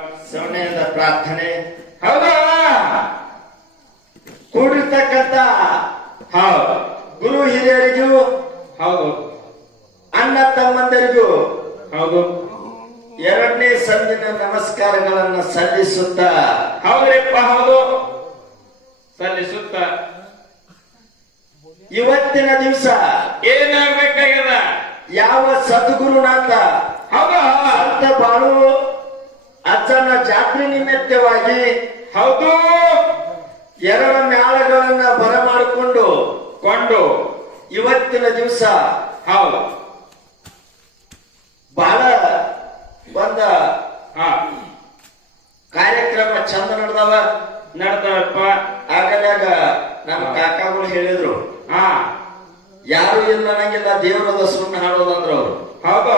ಸೊನ್ನೆಯಿಂದ ಪ್ರಾರ್ಥನೆ. ಹೌದಾ? ಕೂಡಿರ್ತಕ್ಕಂತ ಹೌದು. ಗುರು ಹಿರಿಯರಿಗೂ ಹೌದು. ಅಣ್ಣ ತಮ್ಮಂದರಿಗೂ ಹೌದು. ಎರಡನೇ ಸಂದಿನ ನಮಸ್ಕಾರಗಳನ್ನ ಸಲ್ಲಿಸುತ್ತ. ಹೌದ್ರಿಪ್ಪ ಹೌದು. ಸಲ್ಲಿಸುತ್ತ. ಇವತ್ತಿನ ದಿವಸ ಏನಾಗ್ಬೇಕಾಗ್ಯದ? ಯಾವ ಸದ್ಗುರುನಾಥ? ಹೌದಾ? ಅಂತ ಬಾಳು ಅಜ್ಜನ ಜಾತ್ರೆ ನಿಮಿತ್ತವಾಗಿ ಹೌದು. ಎರಡ ಮ್ಯಾಳಗಳನ್ನ ಬರಮಾಡಿಕೊಂಡು ಕೊಂಡು. ಇವತ್ತಿನ ದಿವಸ ಹೌದು. ಬಹಳ ಬಂದ ಹಾ. ಕಾರ್ಯಕ್ರಮ ಚಂದ ನಡೆದವ? ನಡ್ದಪ್ಪ ಆಗದಾಗ ನಮ್ಮ ಕಾಕಾಗಳು ಹೇಳಿದ್ರು. ಹಾ. ಯಾರು ಇಲ್ಲ ಅನ್ನಂಗಿಲ್ಲ ದೇವರದ ಸುಮ್ಮನೆ ಹಾಡೋದಂದ್ರು ಅವ್ರು. ಹೌದು.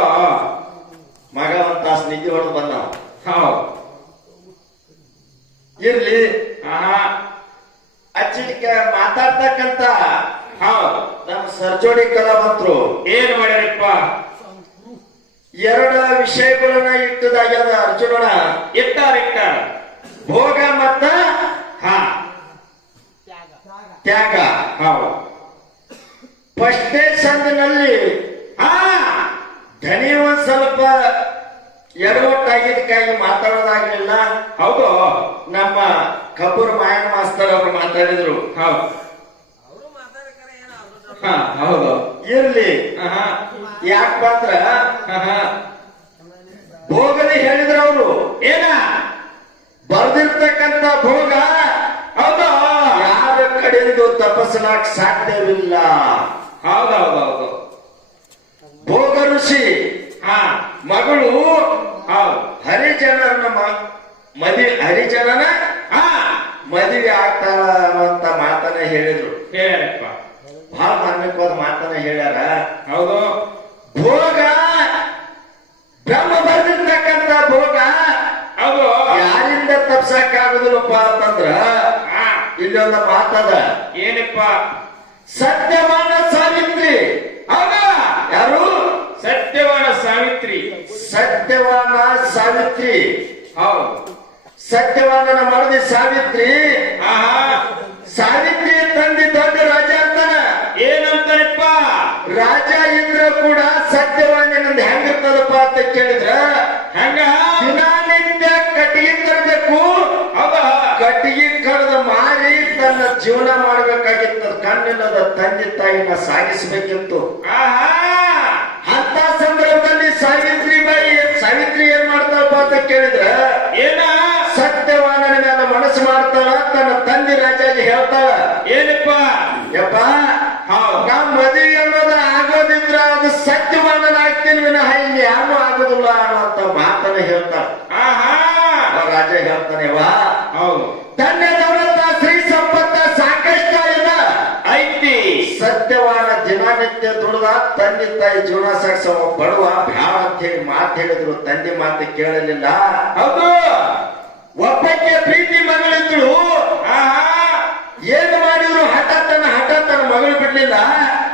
ಮಗ ಒಂದ್ ತಾಸು ನಿದ್ದೆ ಹೊಡೆದು ಬಂದವ. ಹೌದು. ಇರ್ಲಿ ಹಾ ಅಚ್ಚಿಟ್ಕ ಮಾತಾಡ್ತಕ್ಕಂತ ಹೌದು. ನಮ್ಮ ಸರ್ಜೋಡಿ ಕಲಾವಂತರು. ಏನ್ ಮಾಡ್ಯಾರಪ್ಪ? ಎರಡ ವಿಷಯಗಳನ್ನ ಇಟ್ಟದಾಗ್ಯದ ಅರ್ಜುನನ ಇಟ್ಟಾರ ಇಟ್ಟಾರ. ಭೋಗ ಮತ್ತ ಹಾ. ತ್ಯಾಗ. ಹೌದು. ಫಸ್ಟೇ ಸಂದಿನಲ್ಲಿ ಆ ಧನಿ ಒಂದ್ ಸ್ವಲ್ಪ ಎಡವಟ್ಟಾಗಿದ್ದಕ್ಕಾಗಿ ಮಾತಾಡೋದಾಗಲಿಲ್ಲ. ಹೌದು. ನಮ್ಮ ಕಪೂರ್ ಮಾಯಣ್ಣ ಮಾಸ್ತರ್ ಅವರು ಮಾತಾಡಿದ್ರು. ಹೌದು. ಹಾ ಹೌದು. ಇರ್ಲಿ. ಹಾ ಯಾಕಪ್ಪ ಅಂದ್ರ ಭೋಗನೇ ಹೇಳಿದ್ರು ಅವರು. ಏನ? ಬರ್ದಿರ್ತಕ್ಕಂತ ಭೋಗ ಹೌದು. ಯಾರ ಕಡೆಯಿಂದ ತಪಸ್ಸಲಾಕ್ ಸಾಧ್ಯವಿಲ್ಲ. ಹೌದೌದೌದು ಹೌದು ಹೌದು. ಭೋಗ ಋಷಿ. ಹಾ ಮಗಳು ಹರಿಜನರನ್ನ ಮದುವೆ ಮದಿ ಹರಿಜನನ ಹಾ. ಮದುವೆ ಆಗ್ತಾರ ಅನ್ನುವಂತ ಮಾತನ್ನ ಹೇಳಿದ್ರು. ಹೇಳಪ್ಪ. ಬಹಳ ಮಾರ್ಮಿಕವಾದ ಮಾತನ್ನ ಹೇಳ್ಯಾರ. ಹೌದು. ಭೋಗ ಬ್ರಹ್ಮ ಬರ್ದಿರ್ತಕ್ಕಂತ ಭೋಗ ಹೌದು. ಯಾರಿಂದ ತಪ್ಸಕ್ ಆಗುದಿಲ್ಲಪ್ಪ ಅಂತಂದ್ರ ಹಾ. ಇಲ್ಲೊಂದು ಮಾತದ. ಏನಪ್ಪ? ಸತ್ಯವಾನ ಸಾವಿತ್ರಿ. ಹೌದಾ? ಯಾರು? ಸತ್ಯವಾನ ಸಾವಿತ್ರಿ. ಸತ್ಯವಾನ ಸಾವಿತ್ರಿ. ಹೌದು. ಸತ್ಯವಾದನ ಮಾಡಿದ ಸಾವಿತ್ರಿ. ಆಹಾ. ಸಾವಿತ್ರಿ ತಂದಿ ದೊಡ್ಡ ರಾಜ ಅಂತಾನ ಏನಂತಾರಪ್ಪ? ರಾಜ ಇದ್ರ ಕೂಡ ಸತ್ಯವಾನಿನಿಂದ ಹೆಂಗಿರ್ತದಪ್ಪ ಅಂತ ಕೇಳಿದ್ರ? ಹೆಂಗ? ದಿನಾನಿತ್ಯ ಕಟ್ಟಿಗೆ ತರಬೇಕು ಕಟ್ಟಿಗೆ ಕಡ್ದ ಮಾರಿ ತನ್ನ ಜೀವನ ಮಾಡ್ಬೇಕಾಗಿತ್ತು ಕಣ್ಣಿನದ ತಂದೆ ತಾಯಿನ ಸಾಗಿಸ್ಬೇಕಿತ್ತು. ಆಹಾ. ಹೇಳ್ತಾಳ. ಏನಪ್ಪ? ಯಪ್ಪ ನಾವ್ ಮದುವೆ ಅನ್ನೋದು ಆಗೋದಿದ್ರ ಅದು ಸತ್ಯ ಮಾಡಲಾಗ್ತೀನಿ ವಿನಃ ಇಲ್ಲಿ ಯಾರು ಆಗೋದಿಲ್ಲ ಅನ್ನುವಂತ ಮಾತನ್ನ ಹೇಳ್ತಾಳ. ರಾಜ ಹೇಳ್ತಾನೆ ವಾ ಹೌದು. ತನ್ನ ದೌಲತ ಶ್ರೀ ಸಂಪತ್ತ ಸಾಕಷ್ಟ ಇಲ್ಲ. ಐತಿ. ಸತ್ಯವಾದ ದಿನನಿತ್ಯ ದುಡ್ದ ತಂದೆ ತಾಯಿ ಜೀವನ ಸಾಗಿಸೋ ಬಡವ ಬ್ಯಾಡ ಅಂತ ಹೇಳಿ ಮಾತು ಹೇಳಿದ್ರು. ತಂದೆ ಮಾತು ಕೇಳಲಿಲ್ಲ. ಹೌದು. ಒಬ್ಬಕ್ಕೆ ಪ್ರೀತಿ ಮಗಳಿದ್ರು ಆಹಾ ಏನು ಮಾಡಿದ್ರು ಹಠ ತನ್ನ ಹಠ ತನ್ನ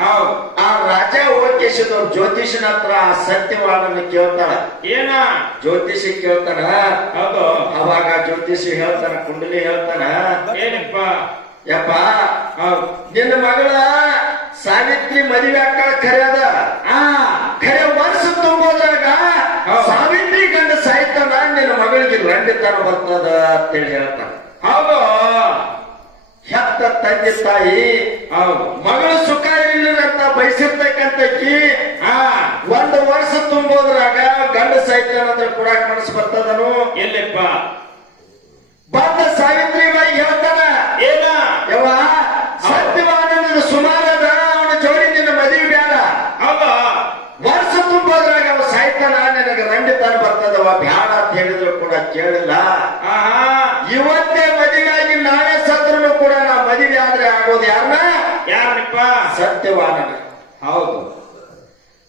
ಹೌದು. ಆ ರಾಜ ಓಕೇಶದವ್ರು ಜ್ಯೋತಿಷನ ಹತ್ರ ಆ ಕೇಳ್ತಾಳ. ಏನ? ಜ್ಯೋತಿಷಿ ಕೇಳ್ತಾರ ಹೌದು. ಅವಾಗ ಜ್ಯೋತಿಷಿ ಹೇಳ್ತಾನ ಕುಂಡಲಿ ಹೇಳ್ತಾನ. ಏನಪ್ಪ? ಯಪ್ಪ ನಿನ್ನ ಮಗಳ ಸಾವಿತ್ರಿ ಮದುವೆ ಆಕಳ ಖರೆ ಅದ. ಆ. ಖರೆ ವರ್ಷ ತುಂಬೋದ್ರಾಗ ಹೌದು. ಸಾವಿತ್ರಿ ಗಂಡ ಸಾಯ್ತಾನ ನಿನ್ನ ಮಗಳಿಗೆ ರಂಡಿತನ ಬರ್ತದ ಅಂತೇಳಿ ಹೇಳ್ತಾನ. ಹೌದು. ಹೆತ್ತ ತಂದೆ ತಾಯಿ ಮಗಳು ಸುಖ ಇಲ್ಲದಂತ ಬಯಸಿರ್ತಕ್ಕಂತಕ್ಕಿ ಹಾ ಒಂದು ವರ್ಷ ತುಂಬೋದ್ರಾಗ ಗಂಡ ಸಾಯ್ತಾನಂದ್ರೆ ಕೂಡ ಕನಸು ಬರ್ತದನು? ಎಲ್ಲಪ್ಪ? ಬಂದ ಸಾವಿತ್ರಿ ಬಾಯಿ ಹೇಳ್ತಾನ ಏನ? ಯವ ಸತ್ಯವಾದ ಸುಮಾರದ ಅವನ ಜೋಡಿ ನಿನ್ನ ಮದುವೆ ಬೇಡ ಅವ ವರ್ಷ ತುಂಬೋದ್ರಾಗ ಅವ ಸಾಯ್ತಾನ ನಿನಗೆ ರಂಡಿತಾನ ಬರ್ತದವ ಬ್ಯಾಡ ಅಂತ ಹೇಳಿದ್ರು ಕೂಡ ಕೇಳಿಲ್ಲ. ಇವತ್ತೇ ಆಗೋದು ಯಾರನ್ನ? ಯಾರಪ್ಪ ಸತ್ಯವಾನನ. ಹೌದು.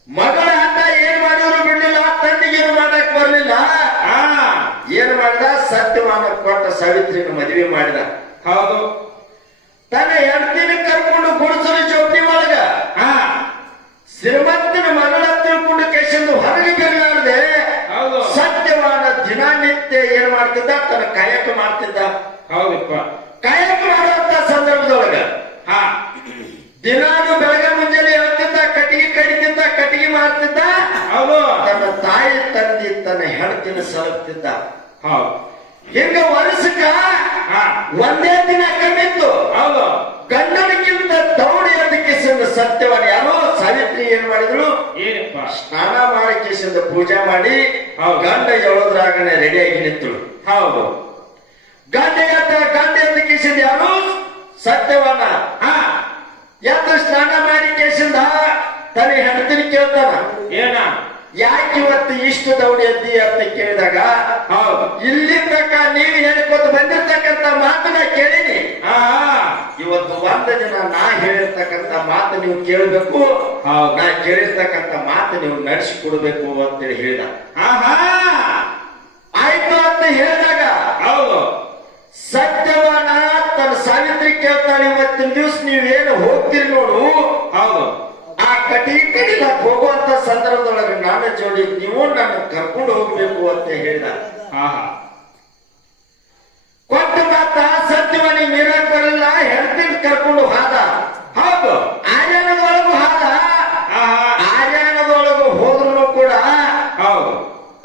ಮಗಳ ಅಣ್ಣ ಏನ್ ಮಾಡಿದ್ರು ಬಿಡ್ಲಿಲ್ಲ? ತಂದೆ ಏನು ಮಾಡಕ್ ಬರ್ಲಿಲ್ಲ? ಹಾ ಏನ್ ಮಾಡಿದ? ಸತ್ಯವಾನ ಕೊಟ್ಟ ಸಾವಿತ್ರಿನ ಮದುವೆ ಮಾಡಿದ. ಹೌದು. ತನ್ನ ಹೆಂಡತಿನ ಕರ್ಕೊಂಡು ಗುಡಿಸಲು ಚೌಕಿ ಒಳಗ. ಹಾ ಶ್ರೀಮಂತನ ಮಗಳ ತಿಳ್ಕೊಂಡು ಕೇಶಂದು ಹೊರಗೆ ಹೌದು. ಸತ್ಯವಾದ ದಿನನಿತ್ಯ ಏನ್ ಮಾಡ್ತಿದ್ದ? ತನ್ನ ಕಾಯಕ ಮಾಡ್ತಿದ್ದ. ಹೌದಪ್ಪ ಕಾಯಕ ಮಾಡುವಂತ ಸಂದರ್ಭದೊಳಗ ಹಾ. ದಿನಾನು ಬೆಳಗ್ಗೆ ಮುಂಜಾನೆ ಹೇಳ್ತಿದ್ದ ಕಟ್ಟಿಗೆ ಕಡಿತಿದ್ದ ಕಟ್ಟಿಗೆ ಮಾಡ್ತಿದ್ದ ಹೌದು. ತನ್ನ ತಾಯಿ ತಂದಿ ತನ್ನ ಹೆಣ್ತಿನ ಸಲುತ್ತಿದ್ದ. ಹೌದು. ಹಿಂಗ ವರ್ಷಕ್ಕ ಒಂದೇ ದಿನ ಕಮ್ಮಿತ್ತು ಹೌದು. ಗಂಡನಿಗಿಂತ ದೌಡಿ ಅದಕ್ಕಿಸಿದ ಸತ್ಯವಾದ ಯಾರೋ ಸಾವಿತ್ರಿ ಏನ್ ಮಾಡಿದ್ರು? ಸ್ನಾನ ಮಾಡಿ ಕಿಸಿಂದ ಪೂಜೆ ಮಾಡಿ. ಗಂಡ ಎಳೋದ್ರಾಗನೆ ರೆಡಿಯಾಗಿ ನಿಂತಳು. ಹೌದು. ಗಂಡ ಗಂಟೆ ಗಾಂಧಿ ಅಂತ ಕೇಸಿದ್ ಯಾರು? ಸತ್ಯವನ್ನ ಹಾ. ಎದ್ದು ಸ್ನಾನ ಮಾಡಿ ಕೇಸಿಂದ ತಲೆ ಹೆಂಡತಿನ ಕೇಳ್ತಾನ. ಏನ? ಯಾಕೆ ಇವತ್ತು ಇಷ್ಟು ದೌಡಿ ಎದ್ದಿ ಅಂತ ಕೇಳಿದಾಗ ಇಲ್ಲಿ ತಕ್ಕ ನೀವು ಹೇಳ್ಕೊತ ಬಂದಿರ್ತಕ್ಕಂಥ ಮಾತನ್ನ ಕೇಳೀನಿ. ಹಾ ಇವತ್ತು ಒಂದ ದಿನ ನಾ ಹೇಳಿರ್ತಕ್ಕಂಥ ಮಾತು ನೀವು ಕೇಳಬೇಕು. ಹೌದು. ನಾ ಕೇಳಿರ್ತಕ್ಕಂಥ ಮಾತು ನೀವು ನಡೆಸಿ ಕೊಡ್ಬೇಕು ಅಂತೇಳಿ ಹೇಳಿದ. ಆಹಾ. ಆಯ್ತು ಅಂತ ಹೇಳಿದಾಗ ಹೌದು. ಸತ್ಯವಾನ ತನ್ನ ಸಾವಿತ್ರಿ ಕೇಳ್ತಾಳೆ ಇವತ್ತಿನ ದಿವಸ ನೀವೇನು ಹೋಗ್ತೀರಿ ನೋಡು. ಹೌದು. ಆ ಕಟಿ ಕಡಿಲಕ್ ಹೋಗುವಂತ ಸಂದರ್ಭದೊಳಗೆ ನಾನು ಜೋಡಿ ನೀವು ನನ್ನ ಕರ್ಕೊಂಡು ಹೋಗ್ಬೇಕು ಅಂತ ಹೇಳಿದ. ಕೊಟ್ಟ ಮಾತ ಸತ್ಯವನಿ ಮೀರಕ್ ಬರಲಿಲ್ಲ ಕರ್ಕೊಂಡು ಹಾದ. ಹೌದು ಆರ್ಯಾಣದೊಳಗೂ ಹಾದ ಆಹಾ ಆರ್ಯಾಣದೊಳಗೂ ಹೋದ್ರು ಕೂಡ ಹೌದು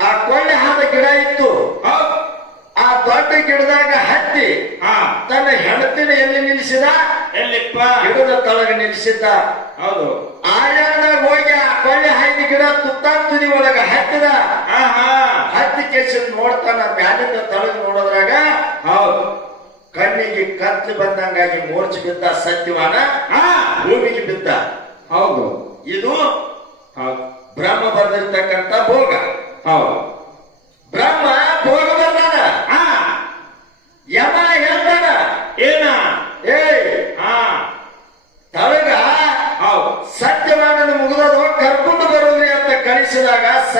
ಆ ಕೊಳ್ಳೆ ಹಾದ ಗಿಡ ಇತ್ತು ಹೌದು ಆ ದೊಡ್ಡ ಹಾ. ತನ್ನ ಹೆಂಡತಿನ ಎಲ್ಲಿ ನಿಲ್ಲಿಸಿದ ಎಲ್ಲಿಪ್ಪ? ಗಿಡದ ತಳಗ ನಿಲ್ಲಿಸಿದ್ದ. ಹೌದು. ಆಯಾಣ ಹೋಗಿ ಆ ಕೊಳ್ಳೆ ಹಾಯ್ದ ಗಿಡ ತುತ್ತ ತುದಿ ಒಳಗ ಹತ್ತಿದ. ಹತ್ತಿ ಕೇಸಿ ನೋಡ್ತಾನ ಮ್ಯಾಲಿಂದ ತಳಗ ನೋಡೋದ್ರಾಗ ಹೌದು. ಕಣ್ಣಿಗೆ ಕತ್ತಿ ಬಂದಂಗಾಗಿ ಮೋರ್ಚಿ ಬಿದ್ದ ಸತ್ಯವಾನ ಭೂಮಿಗೆ ಬಿದ್ದ. ಹೌದು. ಇದು ಹೌದು. ಬ್ರಹ್ಮ ಬರೆದಿರ್ತಕ್ಕಂಥ ಭೋಗ. ಹೌದು ಬ್ರಹ್ಮ ಭೋಗ ಬರ್ದಾನ ಹಾ ಯಮ ಹೇಳ್ತಾನ ಏನ ಏಯ್ ಹಾ ತಳಗ ಹೌದು ಸತ್ಯವಾನನ ಮುಗಿದದು ಕರ್ಕೊಂಡು ಬರೋದ್ರಿ ಅಂತ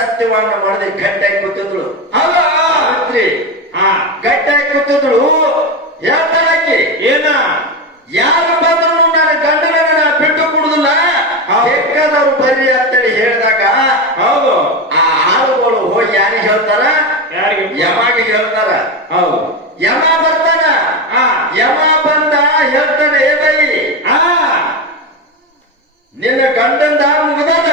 ಕಳಿಸಿದಾಗ ಸತ್ಯವಾನ ಮಾಡದೆ ಗಟ್ಟಿಯಾಗಿ ಕೂತಿದ್ರು ಹಾ ಗಟ್ಟಿಯಾಗಿ ಕೂತಿದ್ರು ಹೇಳ್ತಾಳಾಕಿ ಏನ? ಯಾರು ಬಂದ್ರು ನನ್ನ ಗಂಡನ ಬಿಟ್ಟು ಕೊಡುದಿಲ್ಲ. ಬೇಕಾದವ್ರು ಬರ್ರಿ ಅಂತೇಳಿ ಹೇಳಿದಾಗ ಹೌದು. ಆ ಆಳುಗಳು ಹೋಗಿ ಯಾರಿಗೆ ಹೇಳ್ತಾರ? ಯಮಾಗಿ ಹೇಳ್ತಾರ. ಹೌದು. ಯಮ ಬರ್ತಾನ? ಆ. ಯಮ ಬಂದ ಹೇಳ್ತಾನೆ ಏ ಬೈ ನಿನ್ನ ಗಂಡಂದ ಮುಗ್ದದ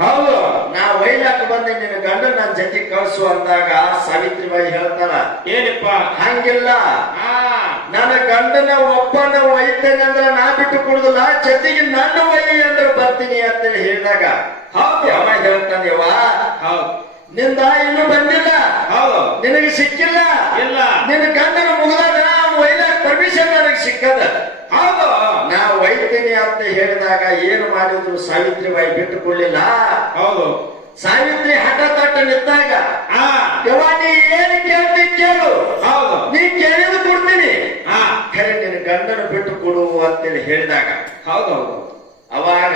ಹೌದು ನಾ ಒಯ್ಲಾಕ ಬಂದೆ ನಿನ್ನ ಗಂಡನ್ ನನ್ನ ಜೊತೆ ಕಳಿಸು ಅಂದಾಗ ಸಾವಿತ್ರಿಬಾಯಿ ಹೇಳ್ತಾರ ಏನಪ್ಪ? ಹಂಗಿಲ್ಲ. ನನ್ನ ಗಂಡನ ಒಬ್ಬನ ಒಯ್ತೇನೆ ಅಂದ್ರೆ ನಾ ಬಿಟ್ಟು ಕೊಡುದಿಲ್ಲ ಜೊತೆಗೆ ನನ್ನ ಒಯ್ಯಿ ಅಂದ್ರೆ ಬರ್ತೀನಿ ಅಂತೇಳಿ ಹೇಳಿದಾಗ ಹೌದು. ಅವ ಹೇಳ್ತಾನೆವ ಹೌದು. ನಿಂದ ಇನ್ನೂ ಬಂದಿಲ್ಲ. ಹೌದು. ನಿನಗೆ ಸಿಕ್ಕಿಲ್ಲ. ಇಲ್ಲ. ನಿನ್ನ ಗಂಡನ ಮುಗಿದಾಗ ನಾನು ಒಯ್ದ ಪರ್ಮಿಷನ್ ನನಗೆ ಸಿಕ್ಕದ. ಹೌದು. ನಾ ಒಯ್ತೀನಿ ಅಂತ ಹೇಳಿದಾಗ ಏನು ಮಾಡಿದ್ರು ಸಾವಿತ್ರಿಬಾಯಿ ಬಿಟ್ಟುಕೊಳ್ಳಿಲ್ಲ ಹೌದು. ಸಾವಿತ್ರಿ ಹಠ ತಟ್ಟ ನಿಂತಾಗ ಯವ್ವ ನೀ ಏನು ಕೇಳ್ತಿ ಕೇಳು ಹೌದು. ನೀ ಕೇಳಿದು ಕೊಡ್ತೀನಿ. ಖರೆ ನಿನ್ನ ಗಂಡನ ಬಿಟ್ಟು ಕೊಡು ಅಂತೇಳಿ ಹೇಳಿದಾಗ ಹೌದೌದು ಹೌದು. ಅವಾಗ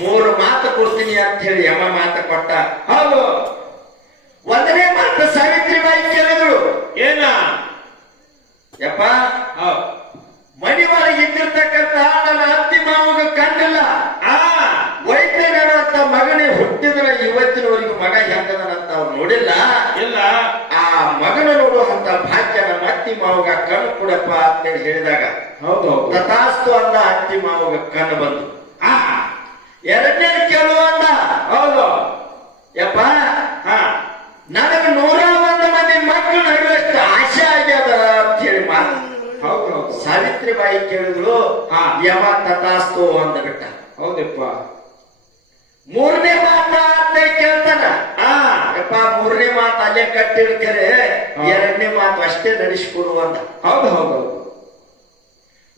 ಮೂರು ಮಾತು ಕೊಡ್ತೀನಿ ಅಂತ ಹೇಳಿ ಯಮ ಮಾತು ಕೊಟ್ಟ. ಹೌದು ಒಂದನೇ ಮಾತು ಸಾವಿತ್ರಿಬಾಯಿ ಕೇಳಿದ್ರು ಏನ ಯಪ್ಪ ಹೌದು ಮನಿ ಒಳಗೆ ಇದ್ದಿರ್ತಕ್ಕಂತ ನನ್ನ ಅತ್ತಿ ಮಾವಗ ಕಣ್ಣಿಲ್ಲ ಹಾ ವೈದ್ಯನ ಅಂತ ಮಗನೇ ಹುಟ್ಟಿದ್ರ ಇವತ್ತಿನವರೆಗೂ ಮಗ ಹೆಂಗದನಂತ ಅವ್ರು ನೋಡಿಲ್ಲ ಇಲ್ಲ ಆ ಮಗನ ನೋಡುವಂತ ಭಾಗ್ಯ ನಮ್ಮ ಅತ್ತಿ ಮಾವಗ ಕಣ್ಣು ಕೊಡಪ್ಪ ಅಂತ ಹೇಳಿದಾಗ ಹೌದು ತಥಾಸ್ತು ಅಂದ ಅತ್ತಿ ಮಾವಗ ಕಣ್ಣು ಬಂದು. ಹಾ ಎರಡನೇ ಕೇಳು ಅಂದ? ಹೌದು. ಯಪ್ಪ ಹಾ ನನಗೆ ನೂರ ಒಂದು ಮಂದಿ ಮಕ್ಕಳು ನಡುವಷ್ಟು ಆಶೆ ಆಗ್ಯದ ಅಂತ ಹೇಳಿ ಮಾತು. ಹೌದು ಸಾವಿತ್ರಿ ಬಾಯಿ ಕೇಳಿದ್ರು ಹಾ. ಯಮ ತಥಾಸ್ತು ಅಂದ ಬಿಟ್ಟ. ಹೌದಪ್ಪ. ಮೂರನೇ ಮಾತ ಅಂತ ಕೇಳ್ತಾನ. ಯಪ್ಪ ಮೂರನೇ ಮಾತು ಅಲ್ಲೇ ಕಟ್ಟಿರ್ತಾರೆ ಎರಡನೇ ಮಾತು ಅಷ್ಟೇ ನಡೆಸಿಕೊಡುವ ಅಂದ ಹೌದು ಹೌದು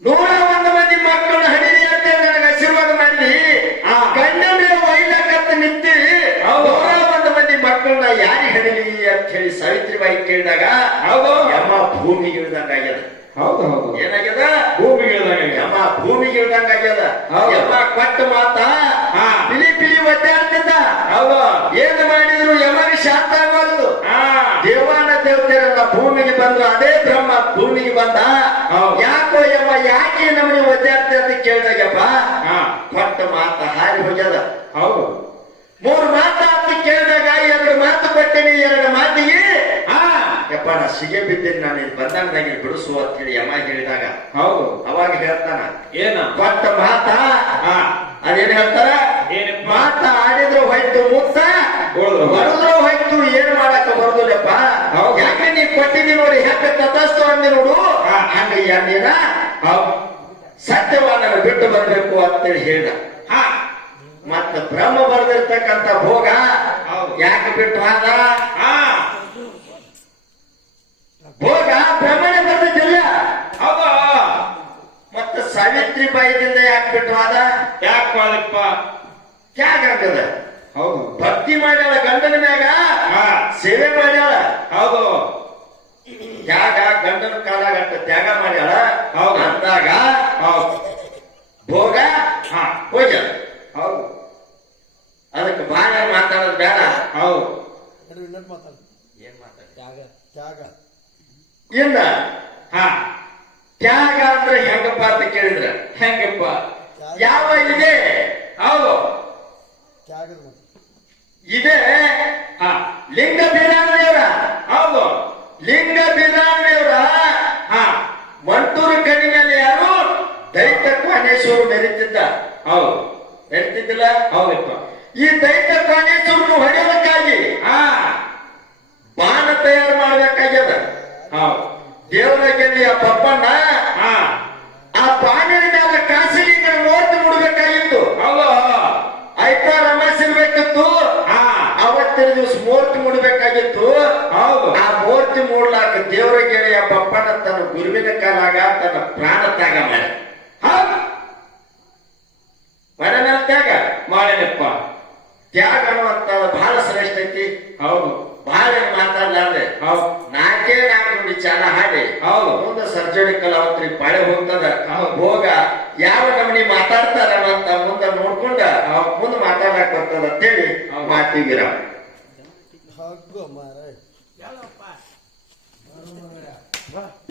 ನೂರ ಒಂದು ಮಂದಿ ಮಕ್ಕಳನ್ನ ಹಡಿರಿ ಅಂತ ನನಗೆ ಆಶೀರ್ವಾದ ಮಾಡಿ ಆ ಗಂಡ ಮೇಲೆ ಒಯ್ಲಕಂತ ನಿಂತಿ. ನೂರ ಒಂದು ಮಂದಿ ಮಕ್ಕಳನ್ನ ಯಾರಿಗೆ ಹಡಿಲಿ ಅಂತ ಹೇಳಿ ಸಾವಿತ್ರಿಬಾಯಿ ಕೇಳಿದಾಗ ಹೌದು. ಯಮ್ಮ ಭೂಮಿ ಇಳಿದಂಗ ಆಗ್ಯದ ಹೌದು ಹೌದು. ಏನಾಗ್ಯದ? ಭೂಮಿ ಇಳಿದಂಗ ಯಮ್ಮ ಭೂಮಿ ಇಳಿದಂಗ ಆಗ್ಯದ. ಯಮ್ಮ ಕೊಟ್ಟ ಮಾತ. ಬಿಳಿ ಬಿಳಿ ಒದ್ದಾಡ್ತಿದ್ದ ಹೌದು ಏನ್ ಮಾಡಿದ್ರು ಯಮಗೆ ಶಾಂತ ಆಗೋದು ಹಾ ದೇವಾನ ದೇವತೆಯರೆಲ್ಲ ಭೂಮಿಗೆ ಬಂದ್ರು ಅದೇ ಬ್ರಹ್ಮ ಭೂಮಿಗೆ ಬಂದ ಯಾಕೋ ಯಮ್ಮ ಯಾಕೆ ನಮಗೆ ಒದ್ದಾಡ್ತಿ ಅಂತ ಕೇಳಿದಾಗಪ್ಪ? ಹಾ. ಕೊಟ್ಟ ಮಾತ ಹಾರಿ ಹೋಗ್ಯದ. ಹೌದು. ಮೂರು ಮಾತ ಅಂತ ಕೇಳಿದಾಗ ಎರಡು ಮಾತು ಕೊಟ್ಟಿನಿ ಎರಡು ಮಾತಿಗೆ ಹಾ. ಯಪ್ಪ ನಾ ಸಿಗೆ ಬಿದ್ದೀನಿ ನಾನು ಇಲ್ಲಿ ಬಂದಾಗ ಬಿಡಿಸು ಅಂತ ಹೇಳಿ ಯಮ ಹೇಳಿದಾಗ. ಹೌದು. ಅವಾಗ ಹೇಳ್ತಾನ ಏನ? ಕೊಟ್ಟ ಮಾತ. ಹಾ. ಅದೇನ್ ಹೇಳ್ತಾರ? ಮಾತ ಆಡಿದ್ರು ಹೊಯ್ತು ಮುತ್ತ ಹೊಡ್ದ್ರು. ಹೊಯ್ತು ಏನ್ ಮಾಡಕ್ಕ ಬರ್ದಿಲ್ಲಪ್ಪ. ಯಾಕೆ ನೀ ಕೊಟ್ಟಿದ್ದೀನಿ ನೋಡಿ ಯಾಕೆ ತಥಸ್ತು ಅಂದಿ ನೋಡು. ಹಂಗ ಯಾನೇನ ಹೌದು. ಸತ್ಯವಾದನ ಬಿಟ್ಟು ಬರ್ಬೇಕು ಅಂತೇಳಿ ಹೇಳ ಹಾ. ಮತ್ತ ಬ್ರಹ್ಮ ಬರೆದಿರ್ತಕ್ಕಂಥ ಭೋಗ. ಯಾಕೆ ಬಿಟ್ಟು ಆದ ಹಾ. ಭೋಗ ಬ್ರಹ್ಮನೇ ಬರ್ತಿದ್ದಿಲ್ಲ ಹೌದು. ಮತ್ತ ಸಾವಿತ್ರಿ ಬಾಯಿದಿಂದ ಯಾಕೆ ಬಿಟ್ಟು ಆದ ಯಾಕೆ ಮಾಡಪ್ಪ ಯಾಕಾಗದ ಹೌದು. ಭಕ್ತಿ ಮಾಡ್ಯಾಳ ಗಂಡನ ಮ್ಯಾಗ? ಹಾ. ಸೇವೆ ಮಾಡ್ಯಾಳ? ಹೌದು. ತ್ಯಾಗ ಗಂಡನ ಕಾಲಾಗಟ್ಟ ತ್ಯಾಗ ಮಾಡ್ಯಾಳ? ಹೌದು. ಅಂದಾಗ ಹೌದು. ಭೋಗ ಹಾ. ಹೋಗ್ಯಾಳ ಹೌದು. ಅದಕ್ಕೆ ಬಾಳ ಮಾತಾಡೋದು ಬೇಡ. ಹೌದು. ಏನ್ ಮಾತಾಡ ತ್ಯಾಗ ತ್ಯಾಗ. ಇನ್ನ ಹಾ. ತ್ಯಾಗ ಅಂದ್ರೆ ಹೆಂಗಪ್ಪ ಅಂತ ಕೇಳಿದ್ರ ಹೆಂಗಪ್ಪ? ಯಾವ ಇದೆ? ಹೌದು. ಮಾತು ಇದೆ. ಲಿಂಗ ಬೀರಾಣಿಯವರ ಹೌದು. ಲಿಂಗ ಬೀರಾಣಿಯವರ ಮಂಟೂರು ಕಣ್ಣಿನಲ್ಲಿ ಯಾರು? ದೈತ ಕಾಣೇಶ್ವರು ಮೆರೀತಿದ್ದ ಹೌದು. ಮೆರಿತಿದ್ದಿಲ್ಲ ಹೌದಪ್ಪ. ಈ ದೈತ ಕಾಣೇಶ್ವರನ್ನು ಹೊಡೆಯೋದಕ್ಕಾಗಿ, ಹಾ ಬಾಣ ತಯಾರು ಮಾಡ್ಬೇಕಾಗ್ಯದ. ಹೌದು. ದೇವರ ಆ ಪಪ್ಪಣ್ಣ ಹಾ ಆ ಬಾಣಿನ ಮೇಲೆ ಕಾಸಿಲಿಂಗ ಮೂರ್ತಿ ಮುಡ್ಬೇಕಾಗಿತ್ತು ಹೌದು ಆಯ್ತಾ ರಮಾಸಿರ್ಬೇಕಿತ್ತು ಹಾ ಅವತ್ತಿನ ದಿವಸ ಮೂರ್ತಿ ಮುಡ್ಬೇಕಾಗಿತ್ತು ಹೌದು. ಆ ಮೂರ್ತಿ ಮೂಡ್ಲಾಕ ದೇವರ ಗೆಳೆಯ ಬಪ್ಪನ ತನ್ನ ಗುರುವಿನ ಕಾಲಾಗ ತನ್ನ ಪ್ರಾಣ ತ್ಯಾಗ ಮಾಡ ಮರಣ ತ್ಯಾಗ ಮಾಡಿನಪ್ಪ ತ್ಯಾಗ ಅನ್ನುವಂತ ಬಹಳ ಶ್ರೇಷ್ಠ ಐತಿ. ಹೌದು. ಬಹಳ ಮಾತಾಡ್ಲಾರ್ದೆ? ಹೌದು. ನಾಲ್ಕೇ ನಾಲ್ಕು ವಿಚಾರ ಹಾಡಿ. ಹೌದು. ಮುಂದೆ ಸರ್ಜರಿ ಅವತ್ರಿ ಪಾಳೆ ಹೋಗ್ತದ. ಭೋಗ ಹೋಗ ಯಾವ ನಮ್ಮನಿ ಮಾತಾಡ್ತಾರ ಅಂತ ಮುಂದೆ ನೋಡ್ಕೊಂಡ ಮುಂದೆ ಮಾತಾಡಕ್ ಬರ್ತದ ಅಂತೇಳಿ ಹೌದು. ಮಾತಿಗಿರ ಹಗ್ಗು ಮಾರ